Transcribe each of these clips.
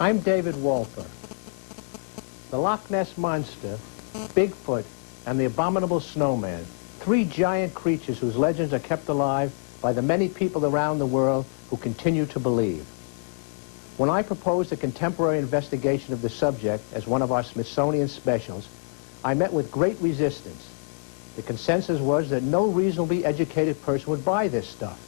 I'm David Walter. The Loch Ness Monster, Bigfoot, and the Abominable Snowman, three giant creatures whose legends are kept alive by the many people around the world who continue to believe. When I proposed a contemporary investigation of the subject as one of our Smithsonian specials, I met with great resistance. The consensus was that no reasonably educated person would buy this stuff.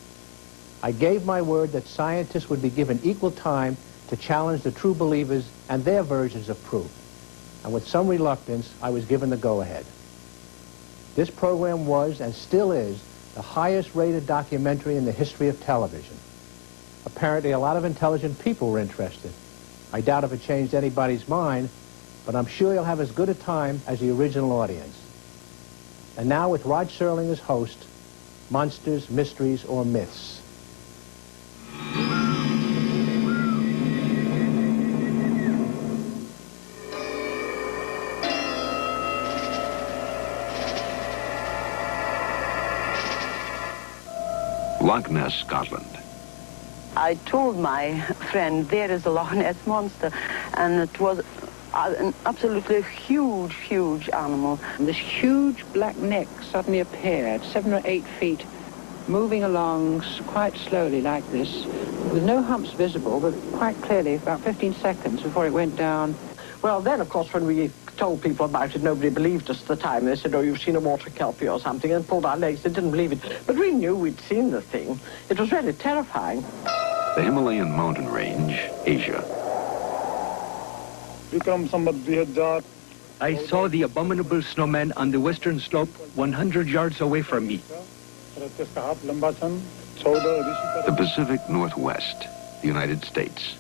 I gave my word that scientists would be given equal time to challenge the true believers and their versions of proof. And with some reluctance, I was given the go-ahead. This program was, and still is, the highest-rated documentary in the history of television. Apparently, a lot of intelligent people were interested. I doubt if it changed anybody's mind, but I'm sure you'll have as good a time as the original audience. And now, with Rod Serling as host, Monsters, Mysteries, or Myths. Loch Ness, Scotland. I told my friend, there is a Loch Ness monster, and it was an absolutely huge, huge animal. This huge black neck suddenly appeared, 7 or 8 feet, moving along quite slowly like this, with no humps visible, but quite clearly about 15 seconds before it went down. Well, then, of course, when we told people about it, nobody believed us at the time. They said, oh, you've seen a water kelpie or something, and pulled our legs. They didn't believe it. But we knew we'd seen the thing. It was really terrifying. The Himalayan mountain range, Asia. I saw the abominable snowman on the western slope 100 yards away from me. The Pacific Northwest, the United States.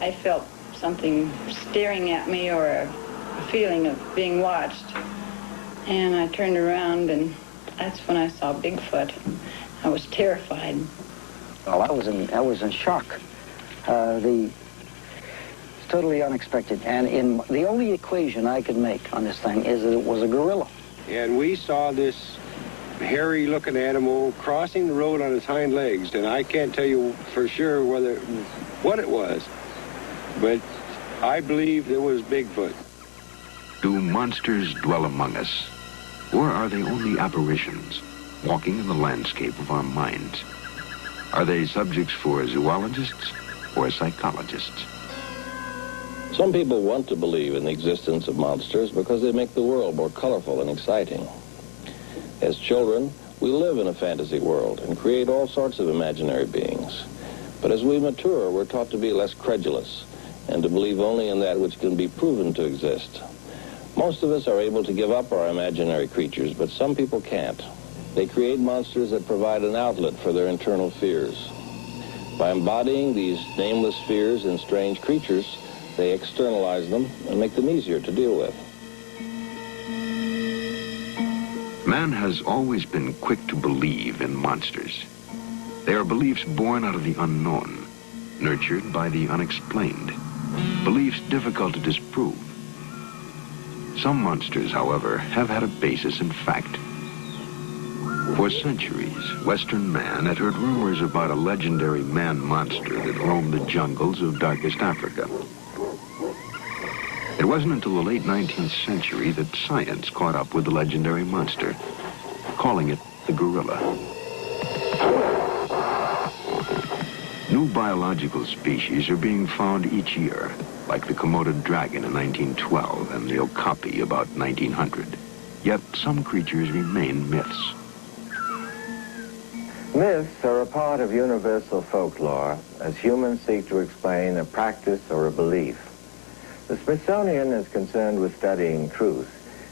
I felt something staring at me, or a feeling of being watched. And I turned around, and that's when I saw Bigfoot. I was terrified. Well, I was in shock. It's totally unexpected. And the only equation I could make on this thing is that it was a gorilla. And we saw this hairy-looking animal crossing the road on its hind legs, and I can't tell you for sure what it was, but I believe it was Bigfoot. Do monsters dwell among us, or are they only apparitions, walking in the landscape of our minds? Are they subjects for zoologists or psychologists? Some people want to believe in the existence of monsters because they make the world more colorful and exciting. As children, we live in a fantasy world and create all sorts of imaginary beings. But as we mature, we're taught to be less credulous and to believe only in that which can be proven to exist. Most of us are able to give up our imaginary creatures, but some people can't. They create monsters that provide an outlet for their internal fears. By embodying these nameless fears in strange creatures, they externalize them and make them easier to deal with. Man has always been quick to believe in monsters. They are beliefs born out of the unknown, nurtured by the unexplained, beliefs difficult to disprove. Some monsters, however, have had a basis in fact. For centuries, Western man had heard rumors about a legendary man-monster that roamed the jungles of darkest Africa. It wasn't until the late 19th century that science caught up with the legendary monster, calling it the gorilla. New biological species are being found each year, like the Komodo dragon in 1912 and the okapi about 1900. Yet some creatures remain myths. Myths are a part of universal folklore as humans seek to explain a practice or a belief. The Smithsonian is concerned with studying truth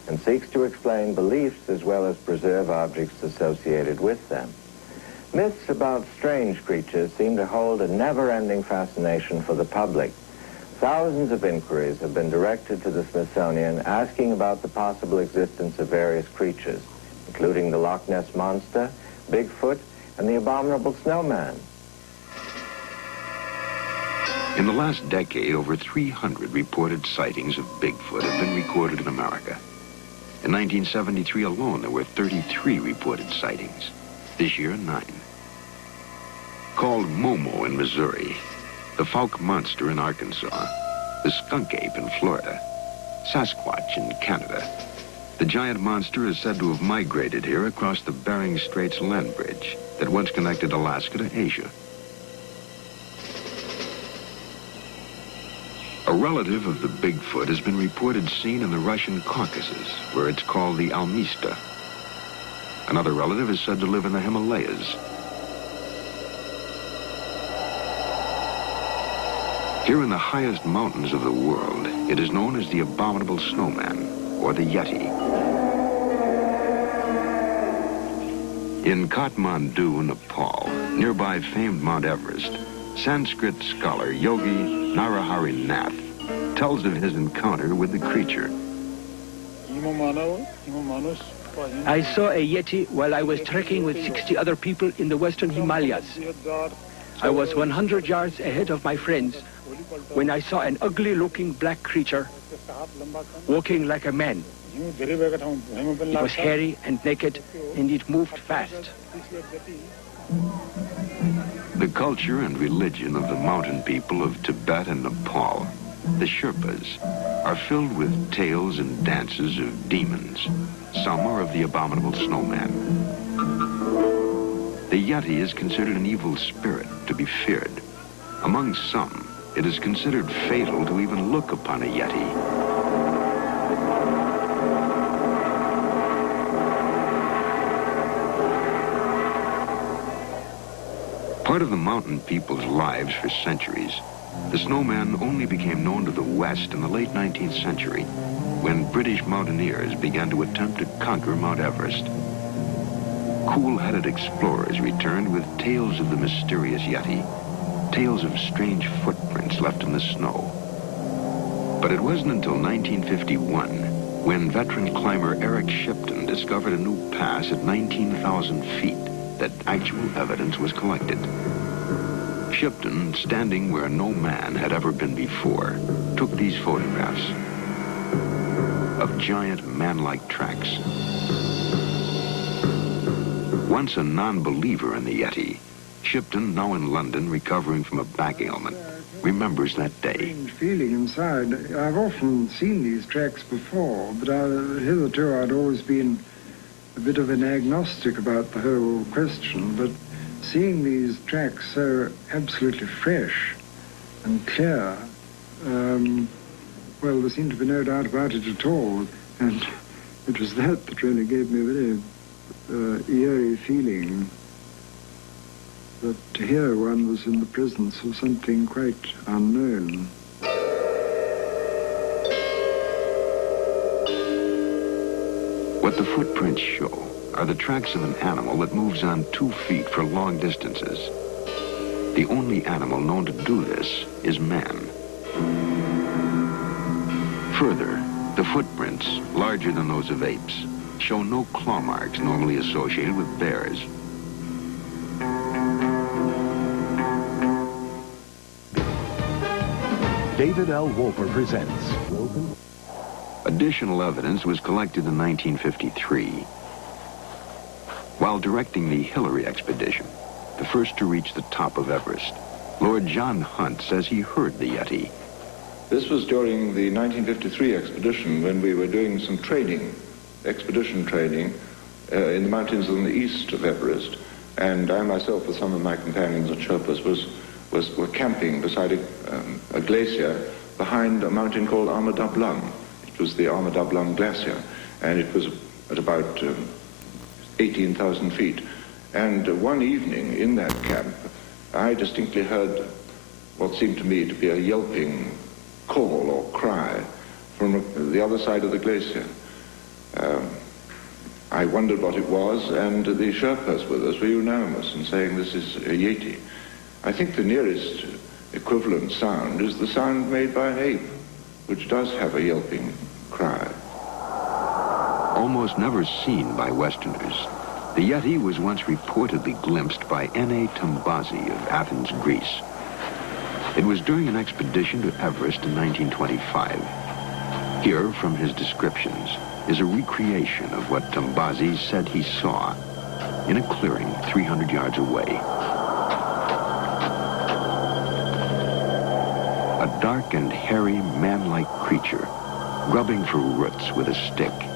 and seeks to explain beliefs as well as preserve objects associated with them. Myths about strange creatures seem to hold a never-ending fascination for the public. Thousands of inquiries have been directed to the Smithsonian asking about the possible existence of various creatures, including the Loch Ness Monster, Bigfoot, and the Abominable Snowman. In the last decade, over 300 reported sightings of Bigfoot have been recorded in America. In 1973 alone, there were 33 reported sightings. This year, 9. Called Momo in Missouri, the Fouke monster in Arkansas, the skunk ape in Florida, Sasquatch in Canada. The giant monster is said to have migrated here across the Bering Straits land bridge that once connected Alaska to Asia. A relative of the Bigfoot has been reported seen in the Russian Caucasus, where it's called the Almista. Another relative is said to live in the Himalayas. Here in the highest mountains of the world, it is known as the abominable snowman, or the Yeti. In Kathmandu, Nepal, nearby famed Mount Everest, Sanskrit scholar Yogi Narahari Nath tells of his encounter with the creature. I saw a Yeti while I was trekking with 60 other people in the western Himalayas. I was 100 yards ahead of my friends when I saw an ugly-looking black creature walking like a man. It was hairy and naked, and it moved fast. The culture and religion of the mountain people of Tibet and Nepal, the Sherpas, are filled with tales and dances of demons. Some are of the abominable snowman. The Yeti is considered an evil spirit to be feared. Among some, it is considered fatal to even look upon a Yeti. Part of the mountain people's lives for centuries, the snowman only became known to the West in the late 19th century, when British mountaineers began to attempt to conquer Mount Everest. Cool-headed explorers returned with tales of the mysterious Yeti, tales of strange footprints left in the snow. But it wasn't until 1951 when veteran climber Eric Shipton discovered a new pass at 19,000 feet that actual evidence was collected. Shipton, standing where no man had ever been before, took these photographs of giant man-like tracks. Once a non-believer in the Yeti, Shipton, now in London recovering from a back ailment, remembers that day. Strange feeling inside. I've often seen these tracks before, but hitherto I'd always been a bit of an agnostic about the whole question, but seeing these tracks so absolutely fresh and clear, well, there seemed to be no doubt about it at all, and it was that really gave me a very eerie feeling that here one was in the presence of something quite unknown. What the footprints show are the tracks of an animal that moves on 2 feet for long distances. The only animal known to do this is man. Further, the footprints, larger than those of apes, show no claw marks normally associated with bears. David L. Wolper presents. Additional evidence was collected in 1953. While directing the Hillary expedition, the first to reach the top of Everest, Lord John Hunt says he heard the Yeti. This was during the 1953 expedition when we were doing some training, expedition training, in the mountains on the east of Everest. And I myself, with some of my companions and Sherpas, were camping beside a glacier behind a mountain called Armadablang. It was the Armadablang Glacier, and it was at about 18,000 feet. And one evening in that camp, I distinctly heard what seemed to me to be a yelping call or cry from the other side of the glacier. I wondered what it was, and the Sherpas with us were unanimous in saying this is a Yeti. I think the nearest equivalent sound is the sound made by an ape, which does have a yelping cry. Almost never seen by Westerners, the Yeti was once reportedly glimpsed by N.A. Tambazi of Athens, Greece. It was during an expedition to Everest in 1925. Here, from his descriptions, is a recreation of what Tambazi said he saw in a clearing 300 yards away. dark and hairy man-like creature, grubbing for roots with a stick.